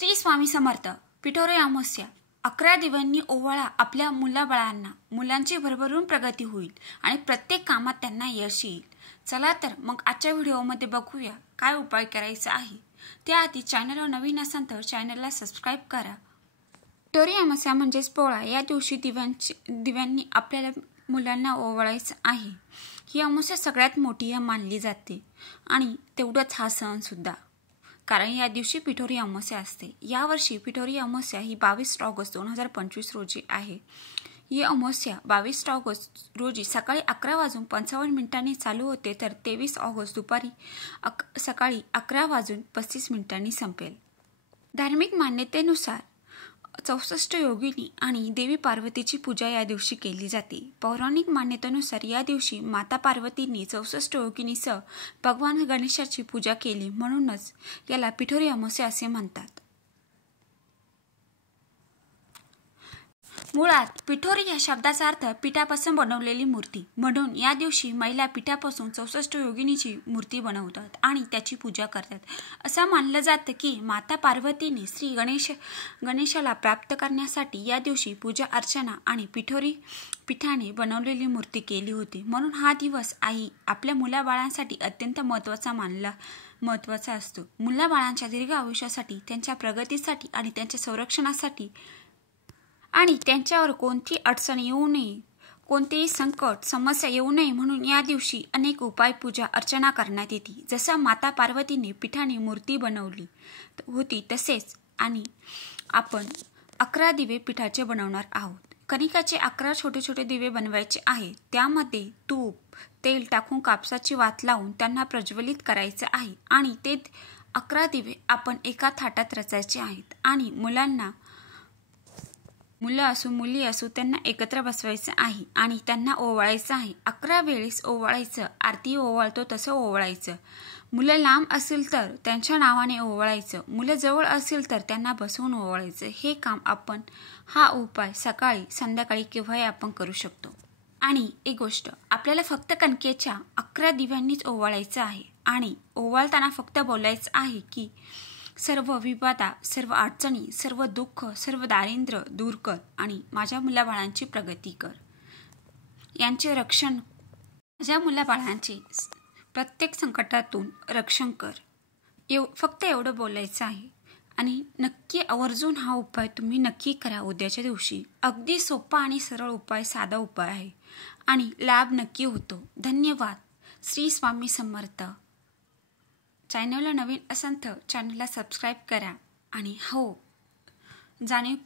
श्री स्वामी समर्थ. पिठोरी अमावस्या. 11 दिव्यांनी ओवाळा आपल्या मुलाबाळांना. मुलांची भरभरून प्रगती होईल आणि प्रत्येक कामात त्यांना यश येईल. चला तर मग आजच्या व्हिडिओमध्ये बघूया काय उपाय करायचा आहे. त्याआधी चॅनलवर नवीन असाल तर चॅनलला सबस्क्राईब करा. पिठोरी अमावस्या म्हणजेच पोळा. या दिवशी दिव्यांनी आपल्याला मुलांना ओवाळायचं आहे. ही अमावस्या सगळ्यात मोठी मानली जाते आणि तेवढंच हा सण सुद्धा, कारण या दिवशी पिठोरी अमावस्या असते. यावर्षी पिठोरी अमावस्या ही 22 ऑगस्ट 2025 रोजी आहे. ही अमावस्या 22 ऑगस्ट रोजी सकाळी 11:55 चालू होते तर 23 ऑगस्ट दुपारी सकाळी 11:35 संपेल. धार्मिक मान्यतेनुसार 64 योगिनी आणि देवी पार्वतीची पूजा या दिवशी केली जाते. पौराणिक मान्यतेनुसार या दिवशी माता पार्वतींनी 64 योगिनीसह भगवान गणेशाची पूजा केली, म्हणूनच याला पिठोरी अमावस्या असे म्हणतात. मुळात पिठोरी या शब्दाचा अर्थ पिठापासून बनवलेली मूर्ती, म्हणून या दिवशी महिला पिठापासून 64 योगिनीची मूर्ती बनवतात आणि त्याची पूजा करतात. असं मानलं जातं की माता पार्वतीने श्री गणेशाला प्राप्त करण्यासाठी या दिवशी पूजा अर्चना आणि पिठाने बनवलेली मूर्ती केली होती. म्हणून हा दिवस आई आपल्या मुलाबाळांसाठी अत्यंत महत्त्वाचा असतो. मुलाबाळांच्या दीर्घ आयुष्यासाठी, त्यांच्या प्रगतीसाठी आणि त्यांच्या संरक्षणासाठी आणि त्यांच्यावर कोणती अडचण येऊ नये, कोणतेही संकट समस्या येऊ नये म्हणून या दिवशी अनेक उपाय, पूजा अर्चना करण्यात येते. जसं माता पार्वतीने पिठाने मूर्ती बनवली होती तसेच आणि आपण 11 दिवे पिठाचे बनवणार आहोत. कणिकाचे 11 छोटे छोटे दिवे बनवायचे आहेत. त्यामध्ये तूप, तेल टाकून कापसाची वात लावून त्यांना प्रज्वलित करायचे आहे आणि ते 11 दिवे आपण एका थाटात रचायचे आहेत आणि मुलं असो मुली असो त्यांना एकत्र बसवायचं आहे आणि त्यांना ओवाळायचं आहे. 11 वेळेस ओवाळायचं. आरती ओवाळतो तसं ओवाळायचं. मुलं लांब असेल तर त्यांच्या नावाने ओवाळायचं. मुलं जवळ असेल तर त्यांना बसवून ओवाळायचं. हे काम आपण, हा उपाय सकाळी संध्याकाळी केव्हाही आपण करू शकतो. आणि एक गोष्ट, आपल्याला फक्त कणकेच्या 11 दिव्यांनीच ओवाळायचं आहे आणि ओवाळताना फक्त बोलायचं आहे की सर्व विवादा, सर्व अडचणी, सर्व दुःख, सर्व दारिद्र्य दूर कर आणि माझ्या मुलाबाळांची प्रगती कर, यांचे रक्षण, माझ्या मुलाबाळांचे प्रत्येक संकटातून रक्षण कर. फक्त एवढं बोलायचं आहे आणि नक्की आवर्जून हा उपाय तुम्ही नक्की करा उद्याच्या दिवशी. अगदी सोपा आणि सरळ उपाय, साधा उपाय आहे आणि लाभ नक्की होतो. धन्यवाद. श्री स्वामी समर्थ. चॅनलला नवीन असाल तर चॅनलला सबस्क्राईब करा आणि हो, जाणीव